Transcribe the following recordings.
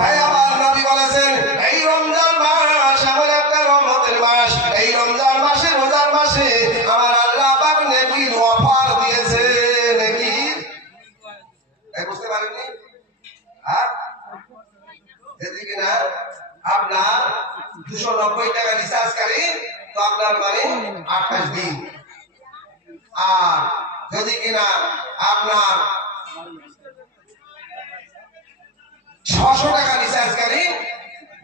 তাই আমার নবী বলেছেন এই রমজান মাস এমন একটা রহমতের মাস, এই রমজান মাসে রোজার মাসে আমার আল্লাহ পাক নেকির অফার দিয়েছে। নেকির এই বুঝতে পারেননি? হ্যাঁ, যদি কিনা আপনার 290 টাকা রিচার্জ করি তো আপনার মানে 28 দিন, আর যদি কিনা আপনার 600 টাকা রিচার্জ করি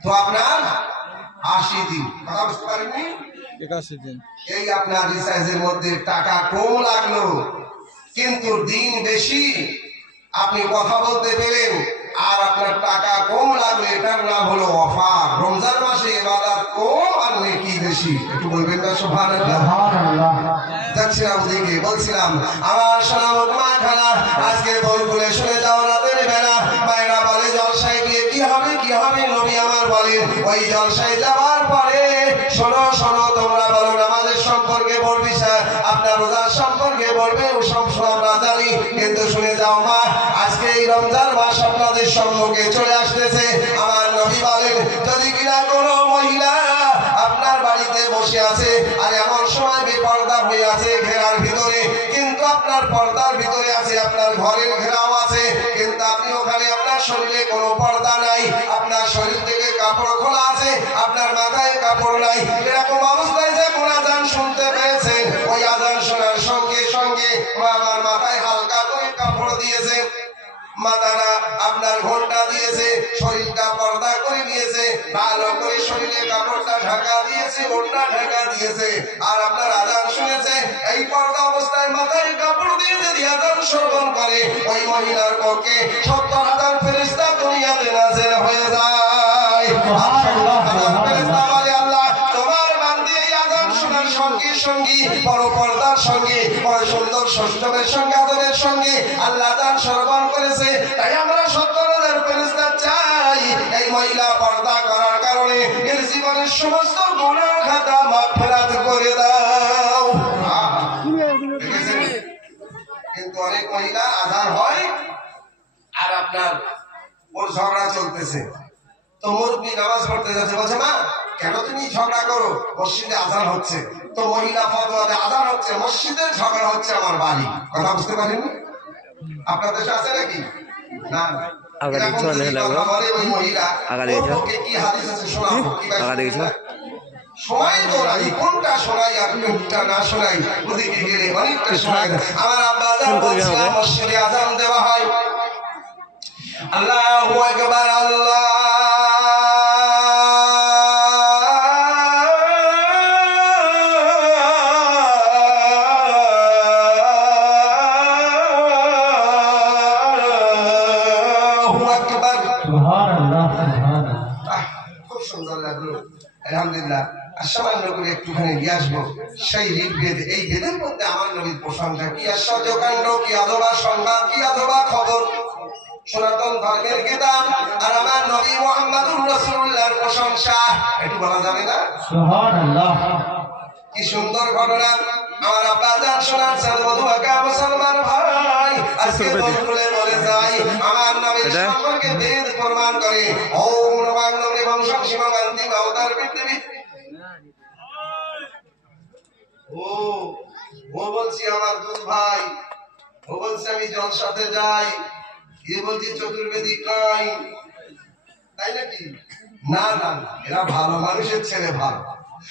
তো আপনার 80 দিন। কথা বুঝতে পারেননি? 81 দিন। এই আপনার রিচার্জের মধ্যে টাকা কম লাগলো কিন্তু দিন বেশি, আপনি কথা বলতে পেলেন আর আপনার টাকা কম লাগলো, এটার নাম হলো অফার। রমজান মাসে ইবাদত কম আর নেকি বেশি। একটু বলবেন না সুবহানাল্লাহ? যাচ্ছিলাম দিকে বলছিলাম আমার সোনামুখ মা খালা আজকে বল খুলে শুনে যাও রাতের বেলা মায়েরা বলে জলসায় গিয়ে কি হবে কি হবে, নবী আমার বলেন ওই জলসায় যাওয়ার পরে শোনো শোনো তোমরা বলো নামাজের সম্পর্কে বলবি, আপনার রোজার সম্পর্কে বলবে, ও সব আমরা জানি, কিন্তু শুনে যাও মা আজকে এই রমজান মাস আপনাদের সম্মুখে চলে আসতেছে। আমার নবী বলেন যদি কিনা কোনো মহিলা আপনার বাড়িতে বসে আছে আর এমন সময় বেপর্দা হয়ে আছে ঘেরার ভিতরে, কিন্তু আপনার পর্দার ভিতরে আছে, আপনার ঘরের ঘেরাও আছে, কিন্তু আপনি ওখানে আপনার শরীরে কোনো পর্দা নাই, আপনার শরীর থেকে কাপড় খোলা আছে, আপনার মাথায় কাপড় নাই, এরকম অবস্থায় যে কোন আযান শুনতে পেয়েছেন, ওই আযান শোনার সঙ্গে সঙ্গে আমার মাথায় হালকা করে কাপড় দিয়েছে, মাথাটা আপনার ঘোমটা দিয়েছে, শরীরটা পর্দা করে নিয়েছে, ভালো করে শরীরে কাপড়টা ঢাকা দিয়েছে, ওড়না ঢাকা দিয়েছে, আর আপনার আযান শুনেছে, এই পর্দা অবস্থায় মাথায় কাপড় দিয়ে যদি আযান শ্রবণ করে ওই মহিলার পক্ষে 70,000 ফেরেশতা দুনিয়াতে নাযিল হয়ে যায়। ফেরেশতা বলে আল্লাহ তোমার বান্দী এই আযান শোনার সঙ্গে সঙ্গে বড় পর্দার সঙ্গে বড় সুন্দর সষ্টমের সঙ্গে আদরের সঙ্গে আল্লাহ আযান শ্রবণ করেছে, তাই আমরা 70,000 ফেরেশতা চাই এই মহিলা পর্দা করার কারণে এর জীবনের সমস্ত গুনাহ খাতা মাগফিরাত করে দাও। কিন্তু অনেক মহিলা আযান হয় আর আপনার ওর ঝগড়া চলতেছে, তো মুরব্বি নামাজ পড়তে যাচ্ছে, বলছে মা কেন তুমি ঝগড়া করো, মসজিদে আযান হচ্ছে, তো মহিলা ফতোয়া দেয় আযান হচ্ছে মসজিদে, ঝগড়া হচ্ছে আমার বাড়ি। কথা বুঝতে পারেন? আপনার দেশে আছে নাকি? না না, সময় তো নাই, কোনটা শোনাই আর কোনটা না শোনাই, ওদিকে গেলে অনেকটা শোনাই। আমার আব্বা জান মসজিদে আযান দেওয়া হয়, আল্লাহু আকবার আল্লাহ আলহামদুলিল্লাহ। সামান্য করে একটুখানি নিয়ে আসবো সেই ঋগ্বেদ, এই বেদের মধ্যে আমার নবীর প্রশংসা, কি আশ্চর্য কাণ্ড, কি অধবা সংবাদ, কি অধবা খবর, সনাতন ধর্মের কিতাব আর আমার নবী মুহাম্মদুর রাসূলুল্লাহর প্রশংসা, একটু বলা যাবে না? সুবহানাল্লাহ। কি সুন্দর ঘটনা আমার আব্বা জান শোনাচ্ছেন, মধুবাকা মুসলমান ভাই আজকে বলে বলে যাই আমার নবীর সম্পর্কে বেদ প্রমাণ করে, ওম নমঃ নবী বংশং সীমান্তি মাওতার পৃথিবী। ও বলছি আমার দুধ ভাই, ও বলছে আমি জলসাতে যাই, এ বলছি চতুর্বেদী খাই, তাই নাকি? না না না, এরা ভালো মানুষের ছেলে, ভালো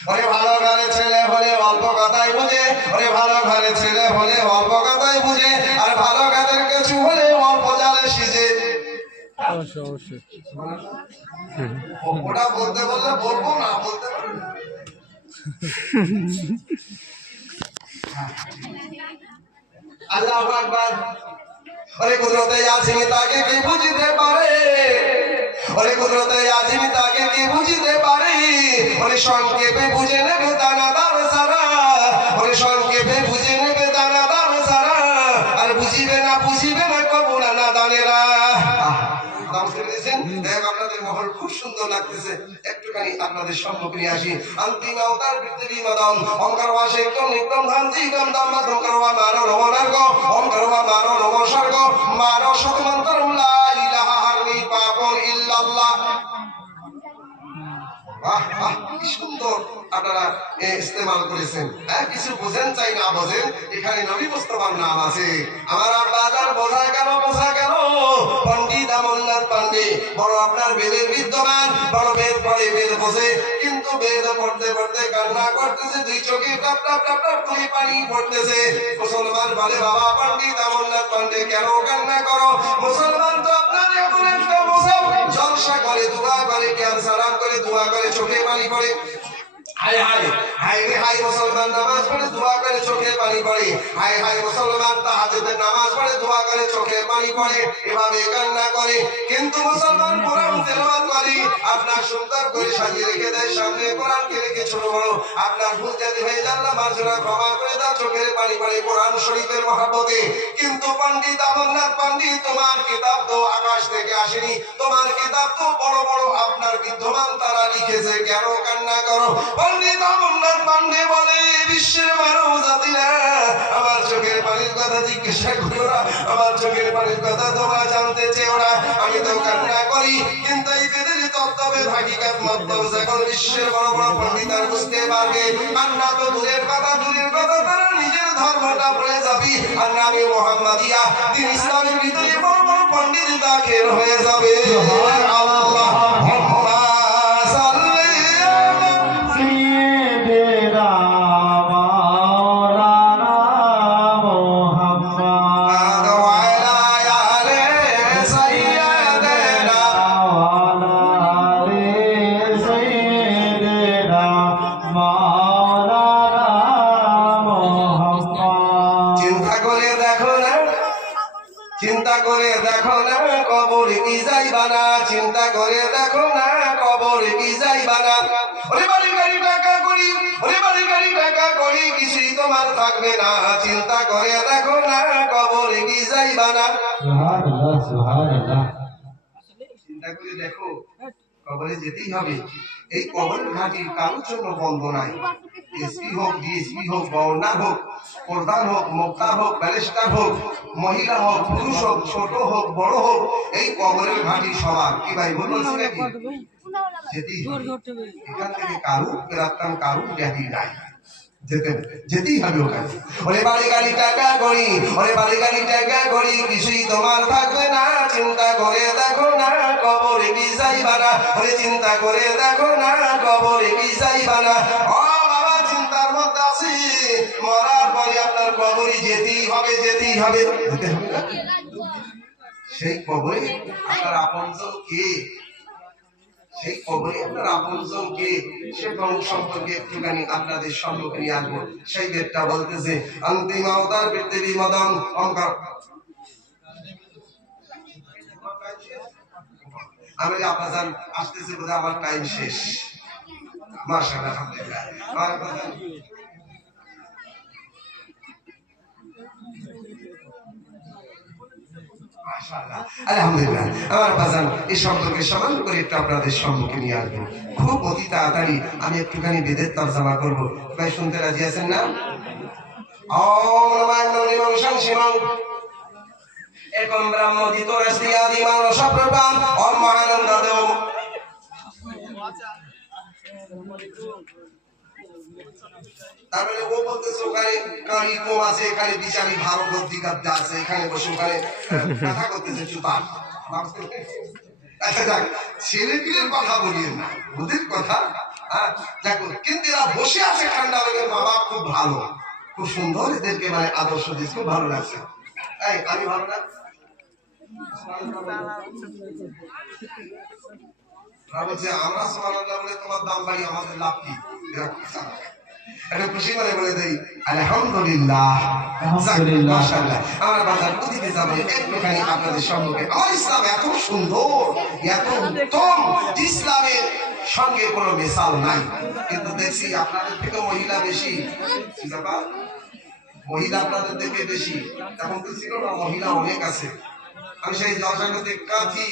ওরে ভালো ঘরের ছেলে হলে অল্প কথাই বুঝে, ওরে ভালো ঘরের ছেলে হলে অল্প কথাই বুঝে, আর ভালো কাজের কিছু হলে অল্প জালে সিজে। ওটা বলতে বললে বলবো, না বলতে পারবো। আল্লাহু আকবার। ওরে কুদরতে আসিনি তাকে কি বুঝতে পারে, ওরে কুদরতে আসিনি তাকে কি বুঝতে পারে, ওরে সংক্ষেপে বুঝে নেবে দানাদার সারা, ওরে সংক্ষেপে বুঝে নেবে দানাদার সারা, আর বুঝিবে না কবুল না দানেরা। পেরেছেন? দেখ আপনাদের মহল খুব সুন্দর লাগতেছে, একটুখানি আপনাদের সম্মুখে নিয়ে আসি। অন্তিম অবতার পৃথিবী মদন অঙ্কার ভাষে একদম নিত্যম ধান্তি গম দাম অঙ্কার মানো নমনার্গ অঙ্কার মানো নমস্বর্গ মানো শতমন্তর লা ইলাহা হারমি পাপন ইল্লাল্লাহ। বাহ বাহ, কি সুন্দর আপনারা ইস্তেমাল করেছেন। হ্যাঁ, কিছু বোঝেন চাই না বোঝেন, এখানে নবী মুস্তাফার নাম আছে। আমার আব্বাজান বোঝা গেল পণ্ডিত অমরনাথ পান্ডে বড় আপনার বেদের বিদ্যমান, বড় বেদ পড়ে বেদ বোঝে, কিন্তু বেদ পড়তে পড়তে কান্না করতেছে, দুই চোখে টপ টপ টপ টপ করে পানি পড়তেছে। মুসলমান বলে বাবা পণ্ডিত অমরনাথ পান্ডে কেন কান্না করো? মুসলমান তো আপনার এমন একটা মুসাফ জলসা করে, দোয়া করে, জ্ঞান সালাম করে, দোয়া করে, চোখে পানি পড়ে। হায় হায় হায় রে হায়, মুসলমান নামাজ পড়ে দোয়া করে চোখে পানি পড়ে। হায় হায়, মুসলমান তাহাজ্জুদের নামাজ পড়ে দোয়া করে চোখে পানি পড়ে, এভাবে কান্না করে। কিন্তু মুসলমান কোরআন তেলাওয়াত করে, আপনার সুন্দর করে সাজিয়ে রেখে দেয় সামনে কোরআনকে রেখে ছোট বড় আপনার ভুল জাতি হয়ে আল্লাহ মার্জনা ক্ষমা করে দাও, চোখের পানি পড়ে কোরআন শরীফের মহব্বতে। কিন্তু পণ্ডিত অমরনাথ পান্ডিত, তোমার কিতাব তো আকাশ থেকে আসেনি, তোমার কিতাব তো বড় বড় আপনার বিদ্যমান তারা লিখেছে, কেন কান্না করো? পণ্ডিত অমরনাথ পান্ডে বলে বিশ্বের মানব জাতিরা আমার চোখের পানির কথা জিজ্ঞাসা করো না, আমার চোখের পানির কথা তোমরা জানতে চেও না। আমি তো কান্না করি, কিন্তু এই বেদের তত্ত্বের হাকিকাত মতলব যখন বিশ্বের বড় বড় পণ্ডিত আর বুঝতে পারবে, কান্না তো দূরের কথা তারা নিজের ধর্মটা ভুলে যাবি, আর নামে মুহাম্মাদিয়া দিন ইসলামের ভিতরে বড় বড় পণ্ডিত দাখিল হয়ে যাবে। আল্লাহ চিন্তা করে দেখো না কবরে কি যাইবা না, চিন্তা করে দেখো না কবরে কি যাইবা না। ওরে বাড়ি গাড়ি টাকা করি, ওরে বাড়ি গাড়ি টাকা করি, কিছুই তোমার থাকবে না, চিন্তা করে দেখো না কবরে কি যাইবা না। সুবহানাল্লাহ সুবহানাল্লাহ, চিন্তা করে দেখো কবরে যেতেই হবে। এই কবর ঘাটির কারোর জন্য বন্ধ নাই, এসপি হোক, ডিএসপি হোক, গভর্নর হোক, প্রধান হোক, মুক্তার হোক, ব্যারিস্টার হোক, মহিলা হোক, পুরুষ হোক, ছোট হোক, বড় হোক, এই কবরের ঘাটি সবার। কি ভাই বলছি নাকি? যেতেই হবে। এখান থেকে কারু রাস্তান কারু ব্যাধি নাই, যেতেই হবে ওখানে। ওরে বাড়ি গাড়ি টাকা করি, ওরে বাড়ি গাড়ি টাকা করি, কিছুই তোমার থাকবে না, চিন্তা করে দেখো না কবরে কি যাইবা না। ওরে চিন্তা করে দেখো না কবরে কি যাইবা না। ও বাবা, চিন্তার মধ্যে আছি, মরার পরে আপনার কবরে যেতেই হবে, যেতেই হবে, যেতে হবে না? সেই কবরে আপনার আপনজন কে? সেই কবরে আপনার আপনজন কে? সে সম্পর্কে একটুখানি আপনাদের সম্মুখে নিয়ে আসবো। সেই বেদটা বলতেছে অন্তিম অবতার পৃথিবী মদন অঙ্কার। আমি আপনার আসতেছে বোধ আমার টাইম শেষ। মাশাআল্লাহ, আলহামদুলিল্লাহ। আলহামদুলিল্লাহ, আমার বাজান এই সম্পর্কে সমান করে একটু আপনাদের সম্মুখে নিয়ে আসবো। খুব অতি তাড়াতাড়ি আমি একটুখানি বেদের তর্জমা করবো। ভাই শুনতে রাজি আছেন না? ওম নমঃ নিমংসং শিবং একম ব্রহ্ম দিতো রাস্তি আদি মানস প্রভাম ওম মহানন্দ দেব। তারপরে ও বলতেছে ওখানে কারি কম আছে, এখানে বিচারি ভালো গদ্দিকার আছে, এখানে বসে ওখানে কথা করতেছে চুপা। আচ্ছা যাক, ছেলে পিলের কথা বলিয়ে না, ওদের কথা দেখো। কিন্তু এরা বসে আছে ঠান্ডা লেগে, মা বাপ খুব ভালো, খুব সুন্দর, এদেরকে মানে আদর্শ দিচ্ছে, খুব ভালো লাগছে। এই আমি ভালো না? বলছে আমরা সুবহানাল্লাহ বলে তোমার দাম বাড়ি, আমাদের লাভ কি? একটা খুশি করে বলে দেই আলহামদুলিল্লাহ, মাশাআল্লাহ। আমার বাজার অতিথি যাবে একটুখানি আপনাদের সম্মুখে। আমার ইসলাম এত সুন্দর, এত উত্তম, ইসলামের সঙ্গে কোনো মিসাল নাই। কিন্তু দেখছি আপনাদের থেকে মহিলা বেশি, মহিলা আপনাদের থেকে বেশি। তখন তো ছিল না, মহিলা অনেক আছে। আমি সেই জলসাগতে কাঁথি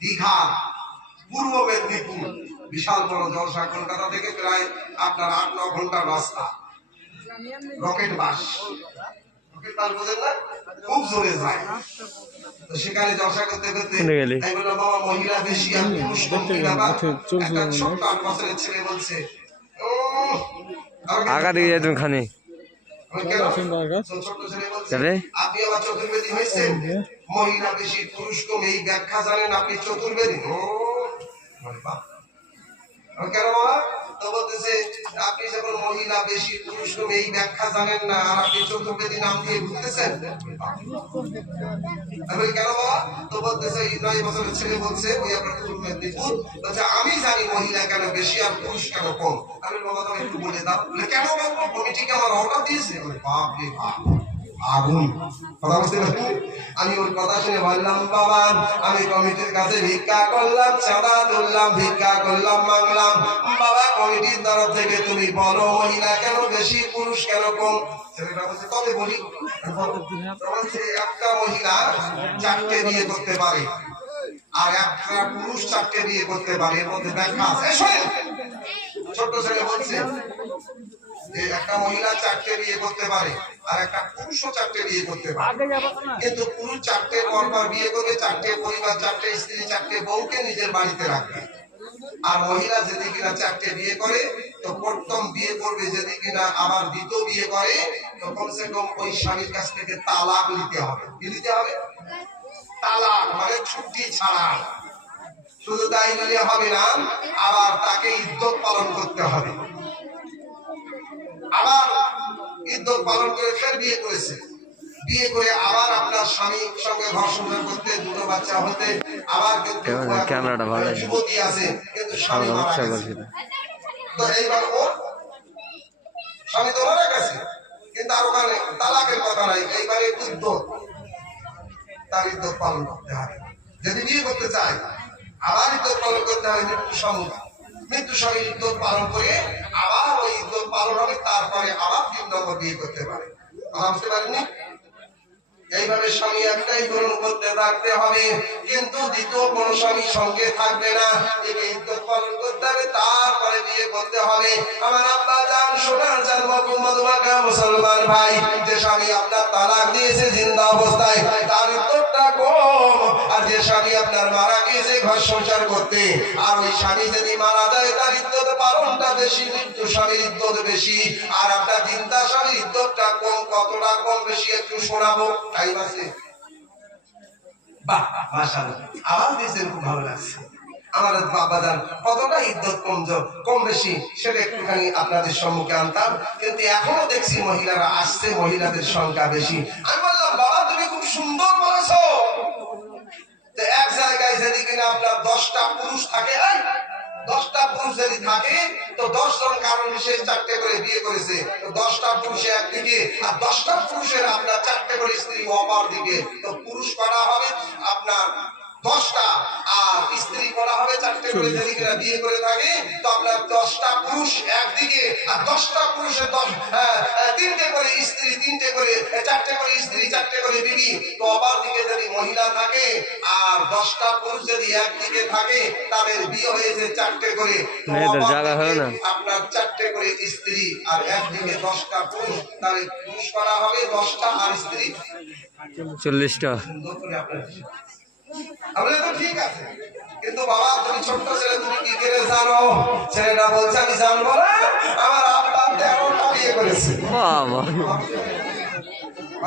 দীঘা, পূর্ব মেদিনীপুর, বিশাল বড় জলসা। কলকাতা থেকে প্রায় আপনার 8-9 ঘন্টার রাস্তা। রকেট বাস, রকেট বাস বোঝেন না, খুব জোরে যায়। তো সেখানে জলসা করতে করতে আমি বললাম বাবা মহিলা বেশি আর পুরুষ কম কি ব্যাপার? একটা ছোট্ট 8 বছরের ছেলে বলছে আগা দিয়ে তুমি খানি আপনি আবার চতুর্বেদী হয়েছেন, মহিলা বেশি পুরুষ কম এই ব্যাখ্যা জানেন আপনি চতুর্বেদী? কেন বাবা? তো বলতেছে আপনি যখন মহিলা বেশি পুরুষ কম এই ব্যাখ্যা জানেন না আর আপনি চতুর্বেদী নাম দিয়ে ঘুরতেছেন। আমি কেন বাবা? তো বলতেছে 9 বছরের ছেলে বলছে ওই আপনার পূর্ব মেদিনীপুর, বলছে আমি জানি মহিলা কেন বেশি আর পুরুষ কেন কম। আমি বাবা তুমি একটু বলে দাও। কেন বাবা? কমিটিকে আমার অর্ডার দিয়েছে। বাপ রে বাপ, আগুন কথা বুঝতে পারছি। আমি ওর কথা শুনে বললাম বাবা আমি কমিটির কাছে ভিক্ষা করলাম, চাঁদা তুললাম, ভিক্ষা করলাম, মাংলাম। বাবা কমিটির তরফ থেকে তুমি বলো মহিলা কেন বেশি পুরুষ কেন কম? ছেলেটা বলছে তবে বলি। বলছে একটা মহিলা 4টে বিয়ে করতে পারে আর একটা পুরুষ 4টে বিয়ে করতে পারে, এর মধ্যে ব্যাখ্যা আছে। ছোট্ট ছেলে বলছে যে একটা মহিলা 4টে বিয়ে করতে পারে আর একটা পুরুষও 4টে বিয়ে করতে পারে, কিন্তু পুরুষ 4টে পরপর বিয়ে করবে, 4টে পরিবার, 4টে স্ত্রী, 4টে বউকে নিজের বাড়িতে রাখবে। আর মহিলা যদি কিনা 4টে বিয়ে করে তো প্রথম বিয়ে করবে, যদি কিনা আবার দ্বিতীয় বিয়ে করে তো কমসে কম ওই স্বামীর কাছ থেকে তালাক নিতে হবে। কি নিতে হবে? তালাক মানে ছুটি ছাড়া। শুধু তাই নিলে হবে না, আবার তাকে ইদ্যত পালন করতে হবে। আবার ইদ্যত পালন করে ফের বিয়ে করেছে, বিয়ে করে আবার আপনার স্বামীর সঙ্গে ঘর সংসার করতে, দুটো বাচ্চা হতে, আবার কিন্তু ক্যামেরাটা ভালো যুবতী আছে কিন্তু স্বামী মারা গেছে। তো এইবার ওর স্বামী তো মারা গেছে কিন্তু আর ওখানে তালাকের কথা নাই, এইবারে ইদ্যত, তার ইদ্যত পালন করতে হবে। যদি বিয়ে করতে চায় আবার ইদ্যত পালন করতে হবে, মৃত্যু স্বামী ইদ্যত পালন করে আবার ওই ইদ্যত পালন হবে, তারপরে আবার 3 নম্বর বিয়ে করতে পারে। বুঝতে পারেননি? এইভাবে স্বামী একটাই গ্রহণ করতে থাকতে হবে, কিন্তু দ্বিতীয় কোন স্বামী সঙ্গে থাকবে না। একে ইদ্যত পালন করতে হবে, তারপরে বিয়ে করতে হবে। আমার আব্বা জান, সোনার জান, মধুমাখা মুসলমান ভাই, যে স্বামী আপনার তালাক দিয়েছে জিন্দা অবস্থায় তার ইদ্যতটা কম, আর যে স্বামী আপনার মারা গিয়েছে ঘর সংসার করতে, আর ওই স্বামী যদি মারা যায় তার ইদ্যত পালনটা বেশি, মৃত্যু স্বামীর ইদ্যত বেশি, আর আপনার জিন্দা স্বামীর ইদ্যতটা কম। কতটা কম বেশি একটু শোনাবো, টাইম আছে? বাহ মাশাআল্লাহ, আওয়াজ দিয়েছেন, খুব ভালো লাগছে। আমার বাবা জান কতটা ইদ্যত কম বেশি সেটা একটুখানি আপনাদের সম্মুখে আনতাম, কিন্তু এখনো দেখছি মহিলারা আসছে, মহিলাদের সংখ্যা বেশি। আমি বললাম বাবা তুমি খুব সুন্দর বলেছো, এক জায়গায় যদি কিনা আপনার 10টা পুরুষ থাকে, 10টা পুরুষ যদি থাকে তো 10 জন কারণ বিশেষ 4টে করে বিয়ে করেছে, তো 10টা পুরুষ একদিকে আর 10টা পুরুষের আপনার 4টে করে স্ত্রী অপর দিকে, তো পুরুষ করা হবে আপনার 10টা আর স্ত্রী করা হবে 4টে করে। যদি কিনা বিয়ে করে থাকে তো আপনার 10টা পুরুষ একদিকে আর 10টা পুরুষের 3টে করে স্ত্রী, 3টে করে 4টে করে স্ত্রী, 4টে করে বিবি, তো অপর দিকে যদি মহিলা থাকে আর 10টা পুরুষ যদি একদিকে থাকে তাদের বিয়ে হয়েছে 4টে করে, আপনার 4টে করে স্ত্রী আর একদিকে 10টা পুরুষ, তাহলে পুরুষ করা হবে 10টা আর স্ত্রী 40টা। আমরা তো ঠিক আছে, কিন্তু বাবা তুমি ছোট্ট ছেলে, তুমি কি করে জানো? ছেলেটা বলছে আমি জানবো না, আমার আব্বা 13টা বিয়ে করেছে। বাবা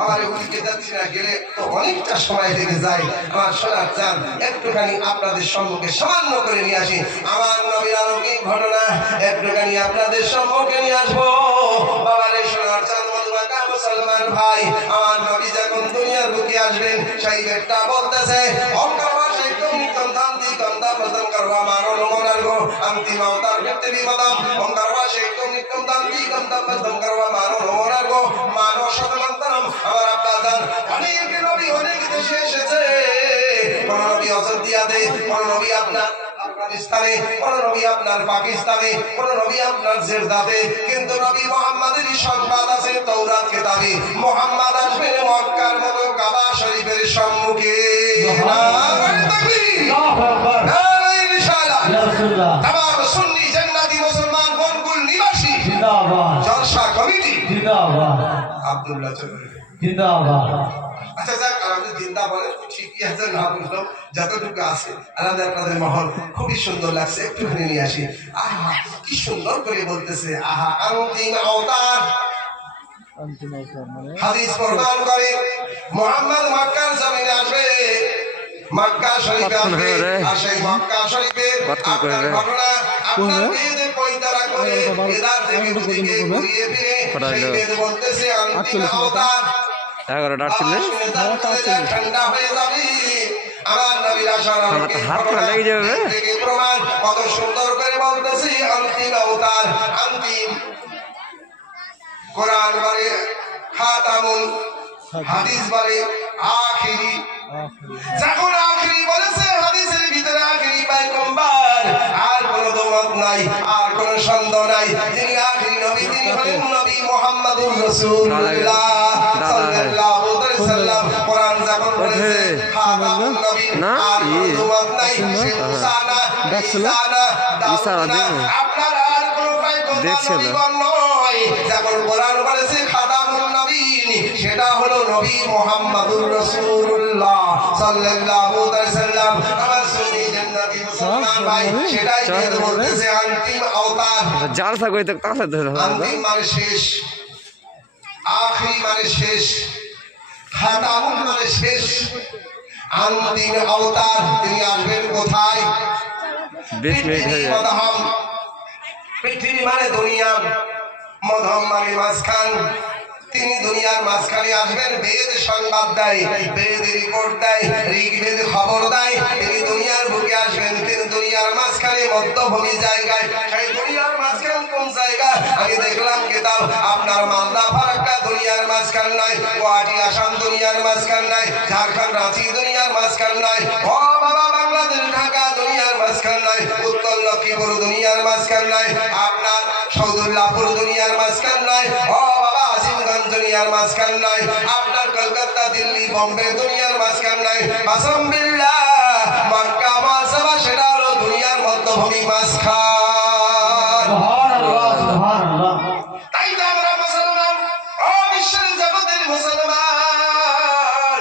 আমার ওদিকে যাচ্ছি না, গেলে তো অনেকটা সময় লেগে যায়। আমার সোনার চাঁদ একটুখানি আপনাদের সম্মুখে সামান্য করে নিয়ে আসি, আমার নবীর অলৌকিক ঘটনা একটুখানি আপনাদের সম্মুখে নিয়ে আসবো। বাবার এই সোনার চাঁদ মধুমাখা মুসলমান ভাই, আমার নবী যখন দুনিয়ার বুকে আসবেন সেই একটা বলতেছে অঙ্কারবা সেই নিত্যম শান্তি গন্ধা প্রদান করবা মানো নমনার গো অন্তিম অবতার ব্যক্তি বিমদাম অঙ্কারবা সেই নিত্যম শান্তি গন্ধা প্রদান করবা মানো নমনার গো মানো শতমন্তরম। আমার আব্বা জান অনেক নবী অনেক দেশে এসেছে, কোন নবী অযোধ্যাতে, কোন নবী আপনার আফগানিস্তানে, কোন নবী আপনার পাকিস্তানে, কোন নবী আপনার জেরদাতে, কিন্তু নবী মুহাম্মাদেরই সংবাদ আছে তাওরাত কিতাবে। মুহাম্মদ আসবেন মক্কার মতো কাবা শরীফের সম্মুখে। নারে তাকবীর। আলহামদুলিল্লাহ তামাম সুন্নি জান্নাতি মুসলমান বনকুল নিবাসী জিন্দাবাদ জলসা কমিটি জিন্দাবাদ আব্দুল্লাহ চৌধুরী। জিন্দাবাদ আচ্ছা যাক, আপনি চিন্তা বলেন ঠিকই আছে, না বুঝলো যতটুকু আছে আলাদা আপনাদের মহল খুবই সুন্দর লাগছে। একটুখানি নিয়ে আসি। আহা কি সুন্দর করে বলতেছে, আহা আন্তিম আওতার হাদিস প্রমাণ করে মুহাম্মদ মক্কার জমিনে আসবে, মক্কা শরীফে আসবে, আর সেই মক্কা শরীফের আপনার ঘটনা আপনার মেয়েদের পয়তারা করে এদার থেকে ওদিকে ঘুরিয়ে ফিরে সেই বেদ বলতেছে অন্তিম আওতার 11টা ঠান্ডা হয়ে যাবে। আমার নবীর আশার হাত লেগে যাবে। প্রমাণ কত সুন্দর করে বলতেছি অন্তিম আওতার, অন্তিম কোরআন বলে খাতামুল হাদিস বলে আখিরি। যখন আখিরি বলেছে হাদিসের ভিতরে আখিরি পয়গম্বর, আর কোনো দমত নাই, আর কোনো সন্দেহ নাই, যিনি আখিরি নবী তিনি হলেন নবী মুহাম্মদুর রাসূলুল্লাহ সাল্লাল্লাহু আলাইহি ওয়াসাল্লাম। কোরআন যখন বলেছে খাতামুন নবী, আর কোনো দমত নাই, সে ঈসা না, ঈসা না, আপনার আর কোনো পয়গম্বর নয়। যখন কোরআন বলেছে খাতামুন নবীন, সেটা হলো নবী মুহাম্মদুর রাসূলুল্লাহ সাল্লাল্লাহু আলাইহি ওয়াসাল্লাম। আমার সুন্নি জান্নাতি মুসলমান ভাই, সেটাই কিন্তু বলতেছে অন্তিম আওতার। অন্তিম মানে শেষ, আখিরি মানে শেষ, খাতামুন মানে শেষ। অন্তিম আওতার তিনি আসবেন কোথায়? 20 মিনিট হয়ে যায়। মদহম, পৃথিবী মানে দুনিয়া, মদহম মানে মাঝখান। তিনি দুনিয়ার মাঝখানে আসবেন, বেদ সংবাদ দেয়, বেদ রিপোর্ট দেয়, ঋগ্বেদ খবর দেয়। তিনি দুনিয়ার বুকে আসবেন, তিনি দুনিয়ার মাঝখানে মধ্যভূমি জায়গায়। সেই দুনিয়ার মাঝখান কোন জায়গা? আমি দেখলাম কিতাব, আপনার মালদা ফারাক্কা দুনিয়ার মাঝখান নাই, গুয়াহাটি আসাম দুনিয়ার মাঝখান নাই, ঝাড়খণ্ড রাঁচি দুনিয়ার মাঝখান নাই, ও বাবা বাংলাদেশ ঢাকা দুনিয়ার মাঝখান নাই, উত্তর লক্ষ্মীপুর দুনিয়ার মাঝখান নাই, আপনার সৌদুল্লাহপুর দুনিয়ার মাঝখান নাই, ও বাবা আজিমগঞ্জ দুনিয়ার মাঝখান নাই, আপনার কলকাতা দিল্লি বোম্বে দুনিয়ার মাঝখান নাই। আলহামদুলিল্লাহ মক্কা মাসাবা সেটা হলো দুনিয়ার মধ্যভূমি মাঝখান। সুবহানাল্লাহ সুবহানাল্লাহ তাই তো আমরা মুসলমান, ও বিশ্বের জগতের মুসলমান,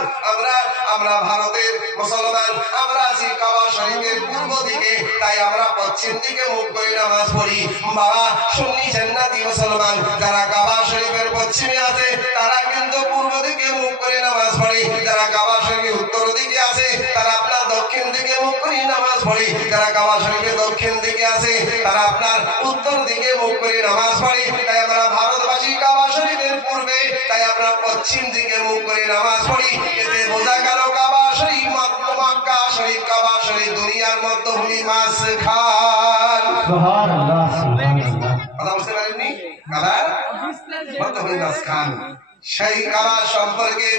আমরা ভারতের মুসলমান, আমরা আছি কাবা শরীফের পূর্ব দিকে, তাই আমরা পশ্চিম দিকে মুখ করে নামাজ পড়ি। বাবা সুন্নি জান্নাতি মুসলমান যারা কাবা শরীফের পশ্চিমে আছে, তারা কিন্তু পূর্ব দিকে মুখ করে নামাজ পড়ে। যারা কাবা শরীফের উত্তর দিকে আছে, তারা আপনার দক্ষিণ দিকে মুখ করে নামাজ পড়ে। যারা কাবা শরীফের দক্ষিণ দিকে আছে, তারা আপনার উত্তর দিকে মুখ করে নামাজ পড়ে। তাই আমরা ভারতবাসী কাবা শরীফের পূর্বে, তাই আমরা পশ্চিম দিকে মুখ করে নামাজ পড়ি। এতে বোঝা গেল কাবা শরীফ মক্কা শরীফ, কাবা শরীফ দুনিয়ার মধ্যভূমি মাঝখান। সুবহানাল্লাহ সুবহানাল্লাহ কথা বুঝতে পারেননি? কাবার মধ্যভূমি মাঝখান। সেই কাবা সম্পর্কে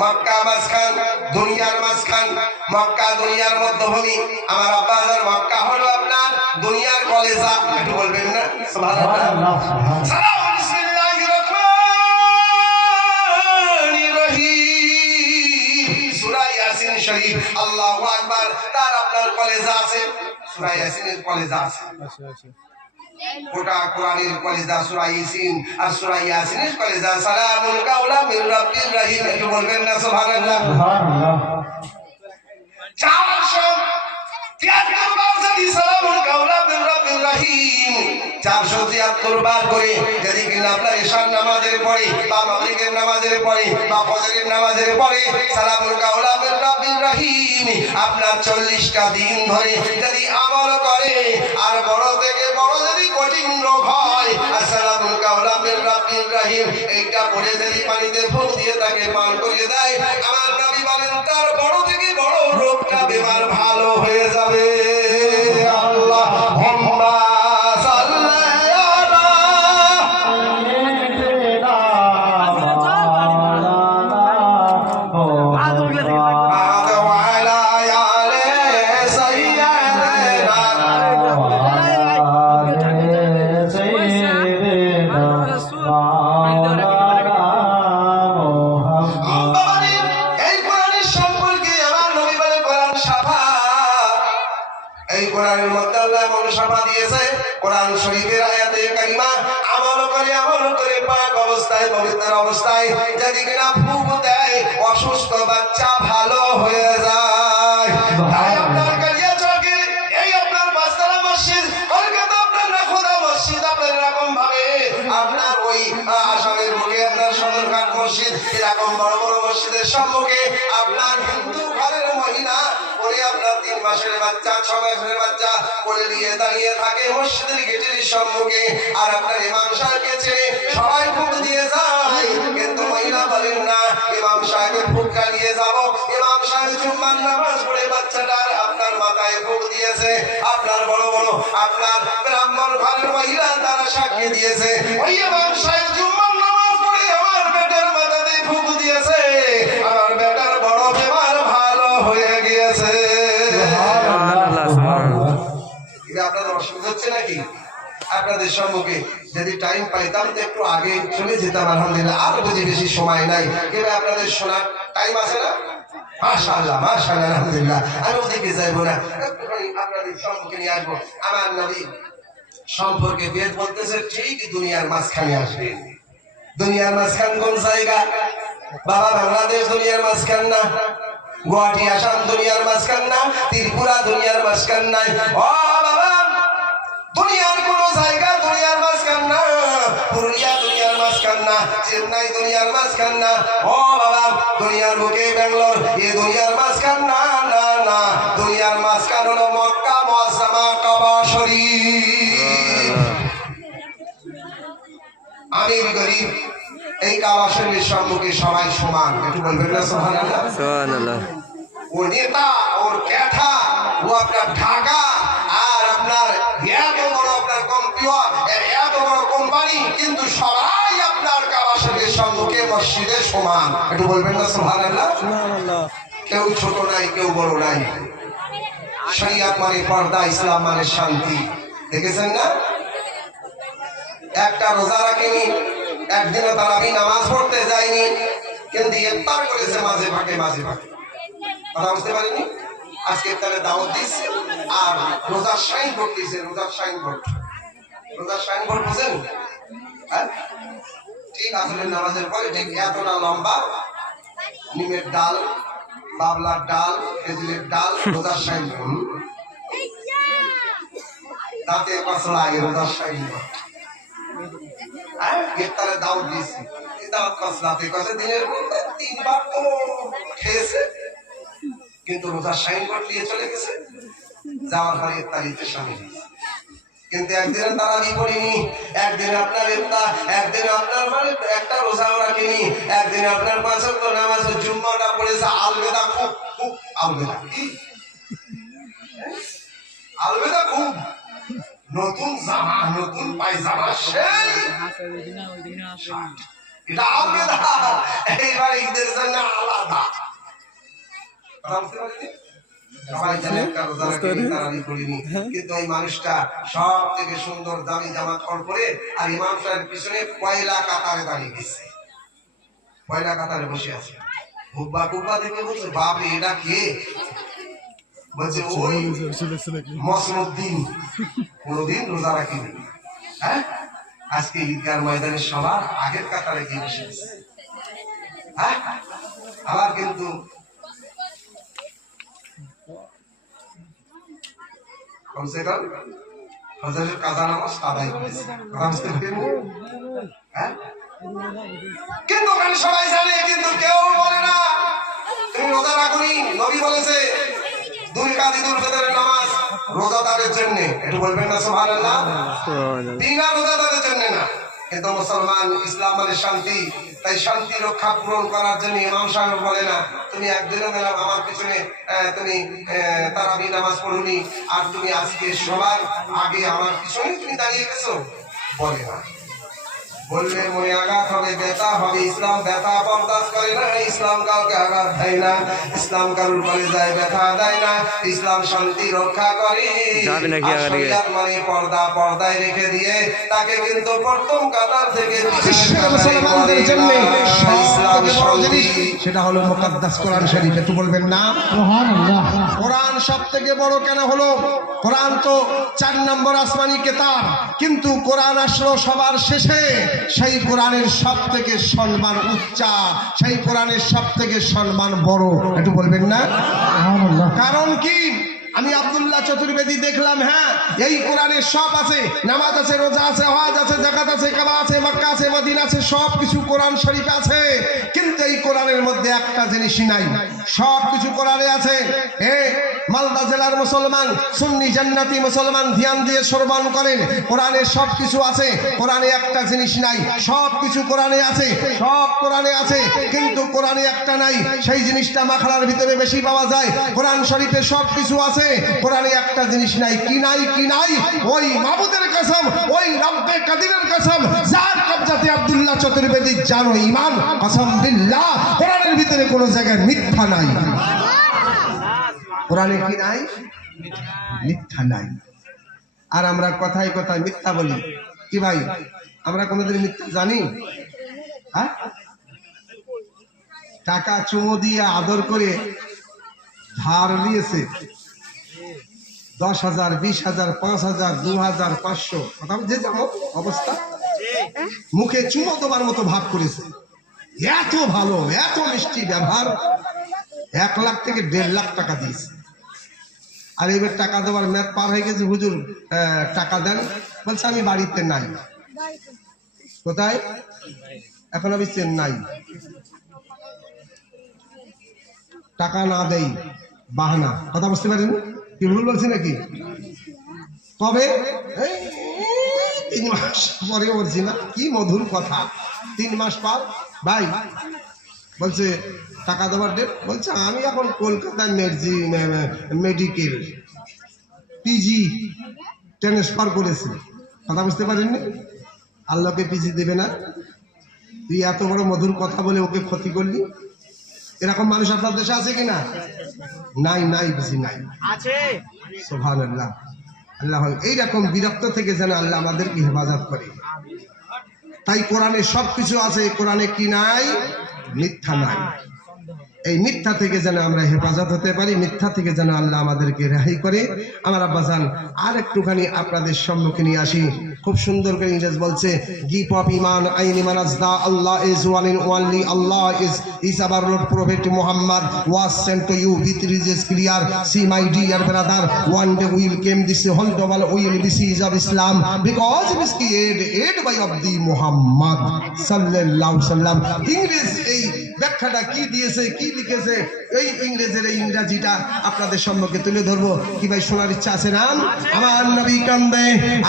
মক্কা মাঝখান, দুনিয়ার মাঝখান, মক্কা দুনিয়ার মধ্যভূমি। আমার আব্বাজার মক্কা হলো আপনার দুনিয়ার কলেজা। একটু বলবেন না সুবহানাল্লাহ? সুবহানাল্লাহ সুবহানাল্লাহ সালাম বিসমিল্লাহির রহমানির রহিম। সূরা ইয়াসিন শরীফ, আল্লাহু আকবার, তার আপনার কলেজা আছে, সূরা ইয়াসিনের কলেজা আছে। গোটা কোরআনের কলেজা সূরা ইয়াসিন, আর সূরা ইয়াসিনের কলেজা সালামুল কাওলা মির রাব্বির রহিম। একটু বলবেন না সুবহানাল্লাহ? সুবহানাল্লাহ 473 বার যদি সালামুল কাওলা মির রাব্বির রহিম 473 বার করে যদি কিনা আপনার ইশার নামাজের পরে বা মাগরিবের নামাজের পরে বা ফজরের নামাজের পরে সালামুল কাওলা মির রাব্বির রহিম আপনার 40টা দিন ধরে যদি আমল করে, আর বড় থেকে বড় যদি কঠিন রোগ হয়, আসসালামুল কাওলা মির রাব্বির রহিম এইটা পড়ে যদি পানিতে ফুঁক দিয়ে তাকে পান করিয়ে দেয়, আমার নবী বলেন তার বড় থেকে বড় রোগটা বেমার ভালো হয়ে যাবে। আল্লাহুম্মা সাল্লি আলা এই এই কোরআনের মধ্যে আল্লাহ এমন শাফা দিয়েছে, কোরআন শরীফের আয়াতে কারিমা আমল করে পাক অবস্থায় পবিত্র অবস্থায় যদি কিনা ফুক দেয় অসুস্থ বাচ্চা ভালো হয়ে যায়। তাই আপনার কালিয়া চকের এই আপনার বাস্তারা মসজিদ, কলকাতা আপনার নাখোদা মসজিদ, আপনার এরকম ভাবে আপনার ওই আসামের মুখে আপনার সদরঘাট মসজিদ, এরকম বড় বড় মসজিদের সম্মুখে আপনার হিন্দু ঘরের মহিলা ওরে আপনার 3 মাসের বাচ্চা 6 মাসের বাচ্চা কোলে নিয়ে দাঁড়িয়ে থাকে মসজিদের গেটের সম্মুখে, আর আপনার ইমাম সাহেবকে ছেড়ে সবাই ফুক দিয়ে যায়, কিন্তু মহিলা বলেন না ইমাম সাহেবের ফুক নিয়ে যাব। ইমাম সাহেব জুম্মার নামাজ পড়ে বাচ্চাটার আপনার মাথায় ফুক দিয়েছে, আপনার বড় বড় আপনার ব্রাহ্মণ ঘরের মহিলা তারা সাক্ষী দিয়েছে, ওই ইমাম সাহেব জুম্মার নামাজ পড়ে আমার বেটার মাথাতে ফুক দিয়েছে, আমার বেটার বড় বেমার ভালো হয়ে গিয়েছে। এটা আপনাদের অসুবিধা হচ্ছে নাকি? আপনাদের সম্মুখে যদি টাইম পাইতাম তো একটু আগে চলে যেতাম, আলহামদুলিল্লাহ। আর বুঝি বেশি সময় নাই, কিন্তু আপনাদের শোনার টাইম আছে না? মাশাআল্লাহ মাশাআল্লাহ, আলহামদুলিল্লাহ। আমি ওদিকে যাইবো না, একটুখানি আপনাদের সম্মুখে নিয়ে আসবো। আমার নবী সম্পর্কে বেদ বলতেছে ঠিক দুনিয়ার মাঝখানে আসবে। দুনিয়ার মাঝখান কোন জায়গা? বাবা বাংলাদেশ দুনিয়ার মাঝখান না, গুয়াহাটি আসাম দুনিয়ার মাঝখান না, ত্রিপুরা দুনিয়ার মাঝখান নাই। ও বাবা, দুনিয়ার কোন জায়গা দুনিয়ার মাঝখান না, পুরুলিয়া দুনিয়ার মাঝখান না, চেন্নাই দুনিয়ার মাঝখান না। ও বাবা, দুনিয়ার বুকে ব্যাঙ্গালোর এ দুনিয়ার মাঝখান না, না না, দুনিয়ার মাঝখান হলো মক্কা মুআজ্জামা কাবা শরীফ। আমির গরিব এই কাবা শরীফের সম্মুখে সবাই সমান, একটু বলবেন না সুবহানাল্লাহ? সুবহানাল্লাহ। ও নেতা ওর ক্যাঠা ও আপনার ঢাকা আর আপনার এত বড় আপনার কম্পিউটার এত বড় কোম্পানি, কিন্তু সবাই আপনার কাবা শরীফের সম্মুখে মসজিদে সমান, একটু বলবেন না সুবহানাল্লাহ? কেউ ছোট নাই কেউ বড় নাই। শরিয়াত মানে পর্দা, ইসলাম মানে শান্তি। দেখেছেন না? একটা রোজা রাখেনি, একদিনও তারাবি নামাজ পড়তে যায়নি, কিন্তু ইফতার করেছে মাঝে ভাগে মাঝে ভাগে। কথা বুঝতে পারিনি? আজকে ইফতারে দাওয়াত দিচ্ছে আর রোজার সাইন বোর্ড দিয়েছে, রোজার সাইন বোর্ড। রোজার সাইন বোর্ড বুঝেন? হ্যাঁ, ঠিক আসলে নামাজের পরে ঠিক এতটা লম্বা নিমের ডাল, বাবলার ডাল, খেজুরের ডাল, রোজার সাইন বোর্ড। দাঁতে কচলা আগে রোজার সাইন বোর্ড। ইফতারে দাওয়াত দিয়েছি, দাওয়াত কচলাতে কচে দিনের মধ্যে 3 বার তো খেয়েছে, কিন্তু রোজার সাইন বোর্ড নিয়ে চলে গেছে। যাওয়ার পরে ইফতারিতে সামিল হয়েছে, কিন্তু একদিনে তারাবি পড়িনি, একদিনে আপনার ইফতার, একদিনে আপনার মানে একটা রোজাও রাখিনি, একদিনে আপনার 5 ওয়াক্ত নামাজের জুম্মাটা পড়েছে। আলবেদা খুব খুব আলবেদা, কি আলবেদা খুব, নতুন জামা নতুন পায়জামা সেই এটা আলবেদা, এইবার ঈদের জন্য আলাদা। সবাই জানে একটা রোজা রাখেনি, তারাবি পড়িনি, কিন্তু এই মানুষটা সব থেকে সুন্দর দামি জামা কাপড় পরে আর ইমাম সাহেবের পিছনে পয়লা কাতারে দাঁড়িয়ে গেছে, পয়লা কাতারে বসে আছে। হুব্বা কুব্বা দেখে বলছে বাপরে এটা কে? বলছে ওই মসনউদ্দিন, কোনদিন রোজা রাখিনি, হ্যাঁ আজকে ঈদগার ময়দানে সবার আগের কাতারে গিয়ে বসে আছে। হ্যাঁ, আবার কিন্তু কমসে কম ফজরের কাজা নামাজ আদায় করেছে। হ্যাঁ, কিন্তু ওখানে সবাই জানে, কিন্তু কেউ বলে না তুমি রোজা রাখুনি। নবী বলেছে 2 রাকাত ঈদুল ফিতরের নামাজ রোজাদারের জন্য, একটু বলবেন না সুবহানাল্লাহ? বিনা রোজাদারের জন্য না। কিন্তু মুসলমান ইসলাম মানে শান্তি, তাই শান্তি রক্ষা পূরণ করার জন্য ইমাম সাহেব বলে না তুমি একদিনও গেলাম আমার পিছনে তুমি তারাবি নামাজ পড়ুনি আর তুমি আজকে সবার আগে আমার পিছনে তুমি দাঁড়িয়ে গেছো, বলে না। বললে মনে আঘাত হবে, ব্যথা হবে। ইসলাম ব্যথা বরদাস্ত করে না, ইসলাম কাউকে আঘাত দেয় না, ইসলাম কারুর করে যায় ব্যথা দেয় না, ইসলাম শান্তি রক্ষা করে। শরিয়াত মানে পর্দা, পর্দায় রেখে দিয়ে তাকে কিন্তু প্রথম কাতার থেকে মুসলমানদের জন্য সবথেকে বড় জিনিস সেটা হলো মুকদ্দাস কোরআন শরীফ। একটু বলবেন না সুবহানাল্লাহ? কোরআন সবথেকে থেকে বড় কেন হলো? কোরআন তো 4 নম্বর আসমানি কিতাব, কিন্তু কোরআন আসলো সবার শেষে। সেই কোরআনের সব থেকে সম্মান উচ্চা, সেই কোরআনের সব থেকে সম্মান বড়। একটু বলবেন না? সুবহানাল্লাহ। কারণ কি? আমি আব্দুল্লাহ চতুর্বেদী দেখলাম, হ্যাঁ এই কোরআনে সব আছে, নামাজ আছে, রোজা আছে, হজ আছে, যাকাত আছে, কাবা আছে, মক্কা আছে, মদিনা আছে, সব কিছু কোরআন শরীফে আছে, কিন্তু এই কোরআনের মধ্যে একটা জিনিসই নাই। সব কিছু কোরআনে আছে। মালদা জেলার মুসলমান, সুন্নি জান্নাতি মুসলমান ধ্যান দিয়ে শ্রবণ করেন, কোরআনে সব কিছু আছে, কোরআনে একটা জিনিস নাই। সব কিছু কোরআনে আছে, সব কোরআনে আছে, কিন্তু কোরআনে একটা নাই। সেই জিনিসটা মাখলার ভিতরে বেশি পাওয়া যায়। কোরআন শরীফে সব কিছু আছে, কোরআনে একটা জিনিস নাই। কি নাই? কি নাই? ওই মাবুদের কসম, ওই রব্বে কাদিরের কসম, যার কবজাতে আব্দুল্লাহ চতুর্বেদী জানো ঈমান, কসম বিল্লাহ কোরআনের ভিতরে কোনো জায়গায় মিথ্যা নাই। কোরআনে কি নাই? মিথ্যা নাই। আর আমরা কথায় কথায় মিথ্যা বলি। কি ভাই, আমরা কোনোদিন মিথ্যা জানি? হ্যাঁ, টাকা চুমো দিয়ে আদর করে ধার নিয়েছে 10,000, 20,000, 5,000, 2,500, কথা যে যেমন অবস্থা, মুখে চুমো দেবার মতো ভাব করেছে। এত ভালো, এত মিষ্টি ব্যবহার, 1 লাখ থেকে 1.5 লাখ টাকা দিয়েছে। আর এবার টাকা দেওয়ার মেয়াদ পার হয়ে গেছে, হুজুর টাকা দেন। বলছে আমি বাড়িতে নাই। কোথায়? এখন আমি চেন্নাই। টাকা না দেই বাহানা। কথা বুঝতে পারেন? কি ভুল বলছি নাকি? কবে? 3 মাস পরে বলছি না? কি মধুর কথা। 3 মাস পর ভাই বলছে টাকা দেওয়ার ডেট। বলছে আমি এখন কলকাতায় মেডিকেল পিজি ট্রান্সফার করেছি। কথা বুঝতে পারেননি? আল্লাহকে পিজি দেবে না? তুই এত বড় মধুর কথা বলে ওকে ক্ষতি করলি। এরকম মানুষ আপনার দেশে আছে কিনা? নাই, নাই, বেশি নাই আছে। সুবহানাল্লাহ। আল্লাহ এইরকম বিরক্ত থেকে যেন আল্লাহ আমাদেরকে হেফাজত করে। তাই কোরআনে সব কিছু আছে, কোরআনে কি নাই? মিথ্যা নাই। এই মিথ্যা থেকে যেন আমরা হেফাজত হতে পারি, মিথ্যা থেকে যেন আল্লাহ আমাদেরকে রেহাই করে। আমার আব্বাজান আর একটুখানি আপনাদের সম্মুখে নিয়ে আসি। খুব সুন্দর করে ইংরেজ বলছে, গিভ অফ ইমান আইন ইমান আজদা Allah is one in only, Allah is our lord prophet Muhammad was sent to you with riches clear, see my dear brother, one day will came this whole double will this is of Islam because it is aid by of the Muhammad সাল্লাল্লাহু আলাইহি সাল্লাম। ইংরেজ এই ব্যাখ্যাটা কি দিয়েছে, কি লিখেছে, এই ইংরেজের এই ইংরাজিটা আপনাদের সম্মুখে তুলে ধরবো। কি ভাই শোনার ইচ্ছা আছে না? আমার নবী কান্দে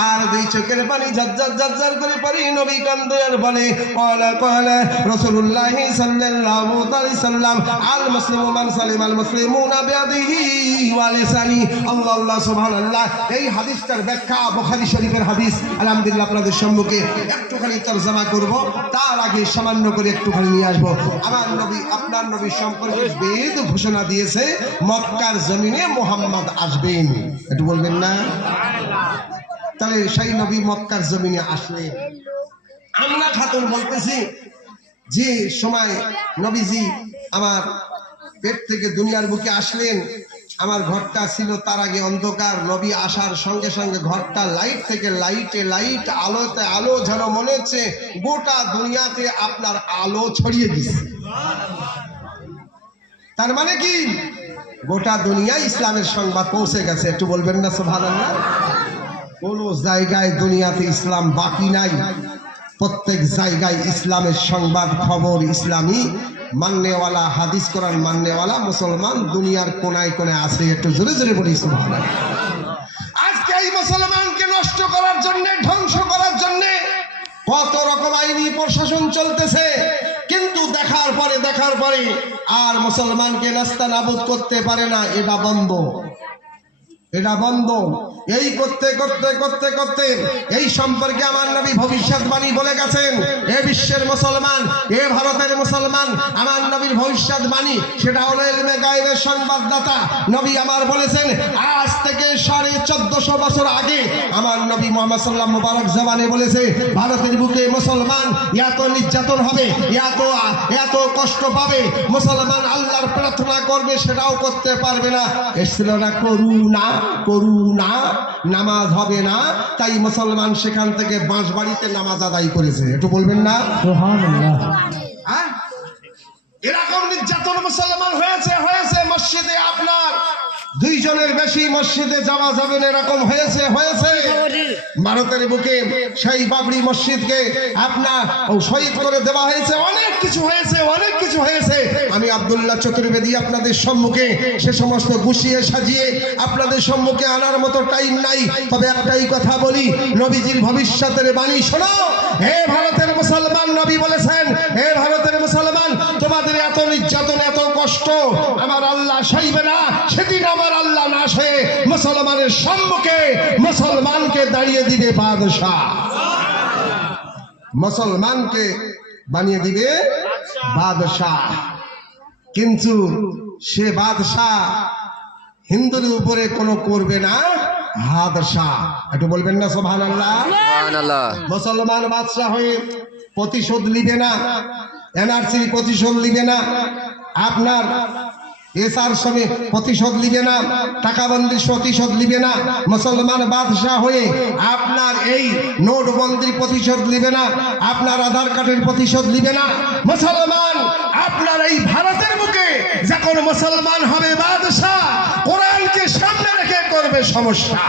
আর 2 চোখের পানি ঝরঝর ঝরঝর করে পড়ে। নবী কান্দে আর বলে, ক্বালা ক্বালা রাসূলুল্লাহ সাল্লাল্লাহু আলাইহি সাল্লাম, আল মুসলিমু মান সালিমাল মুসলিমুনা বিয়াদিহি ওয়া লিসানি। আল্লাহ আল্লাহ সুবহানাল্লাহ। এই হাদিসটার ব্যাখ্যা বুখারী শরীফের হাদিস। আলহামদুলিল্লাহ আপনাদের সম্মুখে একটুখানি তরজমা করব, তার আগে সামান্য করে একটুখানি নিয়ে আসবো। আমার নবী, আপনার নবী সম্পর্কে বেদ ঘোষণা দিয়েছে মক্কার জমিনে মুহাম্মদ আসবেন। একটু বলবেন না? তাহলে সেই নবী মক্কার জমিনে আসলে আমরা খাতুন বলতেছি যে সময় নবীজি আমার পেট থেকে দুনিয়ার বুকে আসলেন, আমার ঘরটা ছিল তার আগে অন্ধকার। নবী আসার সঙ্গে সঙ্গে ঘরটা লাইট থেকে লাইটে লাইট, আলোতে আলো, যেন মনে হচ্ছে গোটা দুনিয়াতে আপনার আলো ছড়িয়ে গেছে। তার মানে কি? গোটা দুনিয়ায় ইসলামের সংবাদ পৌঁছে গেছে। একটু বলবেন না সুবহানাল্লাহ? কোন জায়গায় দুনিয়াতে ইসলাম বাকি নাই। প্রত্যেক জায়গায় ইসলামের সংবাদ খবর, ইসলামী মাননেওয়ালা, হাদিস কোরআন মাননেওয়ালা মুসলমান দুনিয়ার কোনায় কোনায় আছে। একটু জোরে জোরে বলি সুবহানাল্লাহ। আজকে এই মুসলমানকে নষ্ট করার জন্য, ধ্বংস করার জন্য কত রকম আইনি প্রশাসন চলতেছে, কিন্তু দেখার পরে আর মুসলমানকে নাস্তানাবুদ করতে পারে না। এটা বন্ধ। এটা বন্ধ। এই করতে করতে করতে করতে এই সম্পর্কে আমার নবী ভবিষ্যৎবাণী বলে গেছেন। এ বিশ্বের মুসলমান, এ ভারতের মুসলমান, আমার নবীর ভবিষ্যৎবাণী সেটা হলো ইলমে গায়বের সংবাদদাতা। নবী আমার বলেছেন আজ থেকে 1450 বছর আগে আমার নবী মুহাম্মদ সাল্লাল্লাহু আলাইহি মুবারক জবানে বলেছে ভারতের বুকে মুসলমান এত নির্যাতন হবে, এত কষ্ট পাবে, মুসলমান আল্লাহর প্রার্থনা করবে সেটাও করতে পারবে না। এসেছিল না করুণা, করুণা, নামাজ হবে না, তাই মুসলমান সেখান থেকে বাঁশবাড়িতে নামাজ আদায় করেছে। একটু বলবেন না সুবহানাল্লাহ। হ্যাঁ? এরকম নির্যাতন মুসলমান হয়েছে হয়েছে মসজিদে আপনার 2 জনের বেশি মসজিদে যাওয়া যাবে না, এরকম হয়েছে হয়েছে। ভারতের বুকে সেই বাবরি মসজিদকে আপনার শহীদ করে দেওয়া হয়েছে, অনেক কিছু হয়েছে, অনেক কিছু হয়েছে। আমি আব্দুল্লাহ চতুর্বেদী আপনাদের সম্মুখে সে সমস্ত গুছিয়ে সাজিয়ে আপনাদের সম্মুখে আনার মতো টাইম নাই। তবে একটাই কথা বলি, নবীজির ভবিষ্যতের বাণী শোনো। হে ভারতের মুসলমান, নবী বলেছেন হে ভারতের মুসলমান, তোমাদের এত নির্যাতন এত কষ্ট আমার আল্লাহ সইবে না। সেদিন আমার আল্লাহ না সয়ে মুসলমানের সম্মুখে মুসলমানকে দাঁড়িয়ে দিবে বাদশাহ, মুসলমানকে বানিয়ে দিবে বাদশাহ। কিন্তু সে বাদশাহ হিন্দুর উপরে কোনো করবে না হাদশাহ। একটু বলবেন না সুবহানাল্লাহ। সুবহানাল্লাহ। মুসলমান বাদশাহ হয়ে প্রতিশোধ নিবে না, এনআরসি প্রতিশোধ নিবে না, আপনার এসআর সঙ্গে প্রতিশোধ নিবে না, টাকাবন্দির প্রতিশোধ নিবে না। মুসলমান বাদশাহ হয়ে আপনার এই নোটবন্দির প্রতিশোধ নিবে না, আপনার আধার কার্ডের প্রতিশোধ নিবে না। মুসলমান আপনার এই ভারতের বুকে যখন মুসলমান হবে বাদশাহ, কোরআনকে সামনে রেখে করবে সমস্যা।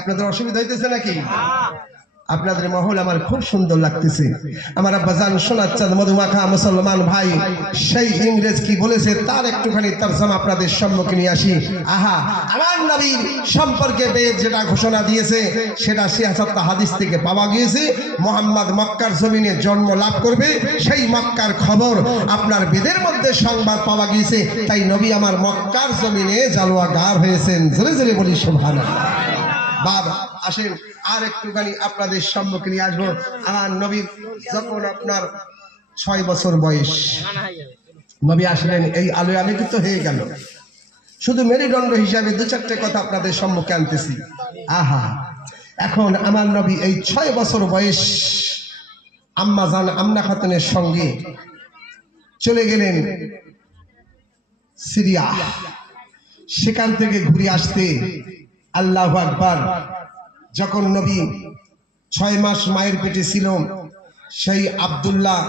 আপনাদের অসুবিধা হইতেছে নাকি? আপনাদের মহল আমার খুব সুন্দর লাগতেছে। আমার আব্বাজান সোনার চাঁদ মধুমাখা মুসলমান ভাই সেই ইংরেজ কি বলেছে তার একটুখানি তরজমা আপনাদের সম্মুখে নিয়ে আসি। আহা, আমার নবীর সম্পর্কে বেদ যেটা ঘোষণা দিয়েছে সেটা ৭৬ হাদিস থেকে পাওয়া গিয়েছে। মুহাম্মদ মক্কার জমিনে জন্ম লাভ করবে, সেই মক্কার খবর আপনার বেদের মধ্যে সংবাদ পাওয়া গিয়েছে। তাই নবী আমার মক্কার জমিনে জালোয়াগার হয়েছেন। জোরে জোরে বলি সুবহানাল্লাহ। বাবা আসেন আর একটুখানি আপনাদের সম্মুখে নিয়ে আসবো। আমার নবীর যখন আপনার 6 বছর বয়স, নবী আসলেন, এই আলোয় আলোকিত হয়ে গেল। শুধু মেরুদণ্ড হিসাবে 2-4টে কথা আপনাদের সম্মুখে আনতেছি। আহা, এখন আমার নবী এই 6 বছর বয়স আম্মা জান আম্না খাতুনের সঙ্গে চলে গেলেন সিরিয়া। সেখান থেকে ঘুরে আসতে আল্লাহু আকবার, যখন নবী 6 মাস মায়ের পেটে ছিল, সেই আব্দুল্লাহ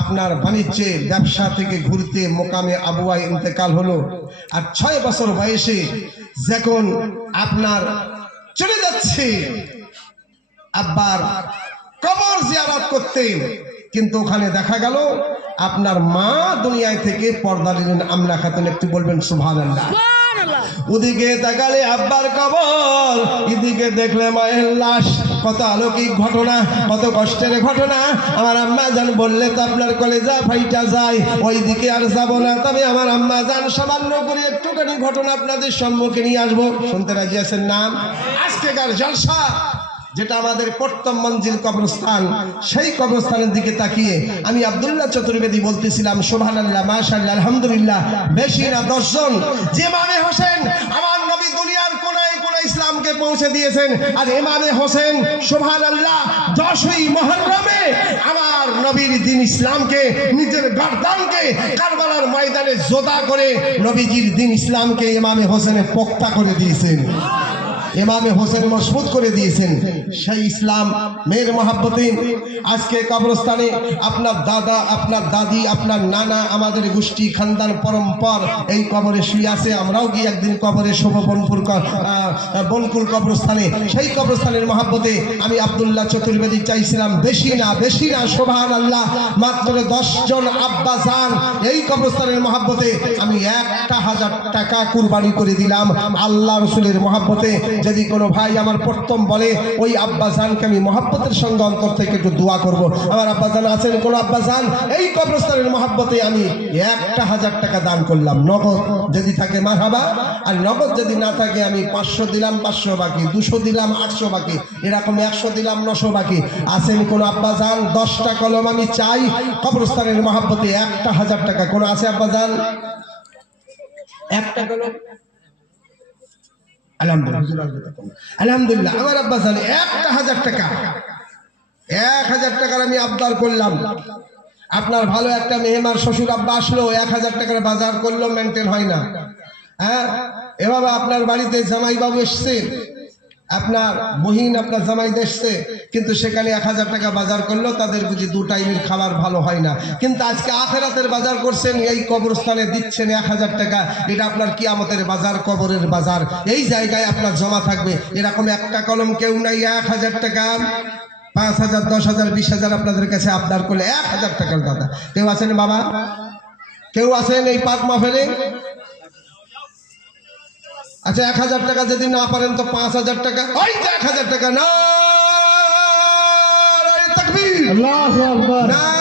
আপনার বাণিজ্যে ব্যবসা থেকে ঘুরতে মোকামে আবুয়ায় ইন্তেকাল হলো। আর 6 বছর বয়সে যখন আপনার চলে যাচ্ছে আব্বার কবর জিয়ারত করতে, কিন্তু ওখানে দেখা গেল আপনার মা দুনিয়ায় থেকে পর্দা নিলেন আম্না খাতুন। একটু বলবেন সুবহানাল্লাহ। ওদিকে তাকালে আব্বার কবর, এদিকে দেখলে মায়ের লাশ। কত অলৌকিক ঘটনা, কত কষ্টের ঘটনা। আমার আম্মা জান বললে তো আপনার কলেজা ফাইটা যায়, ওই দিকে আর যাব না। তবে আমার আম্মা জান সামান্য করে একটুখানি ঘটনা আপনাদের সম্মুখে নিয়ে আসবো। শুনতে রাজি আছেন নাম? আজকেকার জলসা যেটা আমাদের প্রথম মঞ্জিল কবরস্থান, সেই কবরস্থানের দিকে তাকিয়ে আমি আব্দুল্লাহ চতুর্বেদী বলতেছিলাম সুবহানাল্লাহ, মাশাআল্লাহ, আলহামদুলিল্লাহ। বেশি না 10 জন। যে ইমামে হোসেন আমার নবী দুনিয়ার কোনায় কোনায় ইসলামকে পৌঁছে দিয়েছেন। আর ইমামে হোসেন সুবহানাল্লাহ 10ই মুহররমে আমার নবীর দ্বীন ইসলামকে, নিজের গর্দানকে কারবালার ময়দানে জোদা করে নবীজির দ্বীন ইসলামকে ইমামে হোসেনে পোক্তা করে দিয়েছেন, ইমামে হোসেন মজবুত করে দিয়েছেন। সেই ইসলাম মেয়ের মহাব্বতে আজকে কবরস্থানে আপনার দাদা, আপনার দাদি, আপনার নানা, আমাদের গোষ্ঠী খানদান পরম্পর এই কবরে শুয়ে আছে। আমরাও গিয়ে একদিন কবরে শোভ বনকুল কবরস্থানে, সেই কবরস্থানের মহাব্বতে আমি আব্দুল্লাহ চতুর্বেদী চাইছিলাম বেশি না সুবহানাল্লাহ, মাত্র 10 জন আব্বা জান এই কবরস্থানের মহাব্বতে আমি 1000 টাকা কুরবানি করে দিলাম আল্লাহ রসুলের মহাব্বতে। যদি কোনো ভাই আমার প্রথম বলে ওই আব্বাজানকে আমি মহাব্বতের সঙ্গে অন্তর থেকে একটু দোয়া করব। আমার আব্বাজান আছেন কোনো আব্বাজান? এই কবরস্থানের মহাব্বতে আমি 1,000 টাকা দান করলাম, নগদ যদি থাকে মারহাবা, আর নগদ যদি না থাকে আমি 500 দিলাম 500 বাকি, 200 দিলাম 800 বাকি, এরকম 100 দিলাম 900 বাকি। আছেন কোনো আব্বাজান? 10টা কলম আমি চাই কবরস্থানের মহাব্বতে 1,000 টাকা। কোন আছে আব্বাজান? একটা কলম? আলহামদুলিল্লাহ আমার আব্বাজান 1,000 টাকা, 1,000 টাকার আমি আবদার করলাম। আপনার ভালো একটা মেহমান শ্বশুর আব্বা আসলো, 1,000 টাকার বাজার করলো, মেনটেন হয় না। হ্যাঁ, এভাবে আপনার বাড়িতে জামাই বাবু এসছে, আপনার বহিন আপনার জামাই এসছে, কিন্তু সেখানে 1,000 টাকা বাজার করলো, তাদের বুঝি 2 টাইমের খাবার ভালো হয় না। কিন্তু আজকে আখেরাতের বাজার করছেন, এই কবরস্থানে দিচ্ছেন 1,000 টাকা, এটা আপনার কিয়ামতের বাজার, কবরের বাজার, এই জায়গায় আপনার জমা থাকবে। এরকম একটা কলম কেউ নাই 1,000 টাকা, 5,000 10,000 20,000 আপনাদের কাছে আবদার করলে 1,000 টাকার দাদা কেউ আছেন বাবা? কেউ আছেন এই পাক মাহফিলে? আচ্ছা 1,000 টাকা যদি না পারেন তো 5,000 টাকা, ওই যে 1,000 টাকা। না তাকবীর, আল্লাহু আকবার। না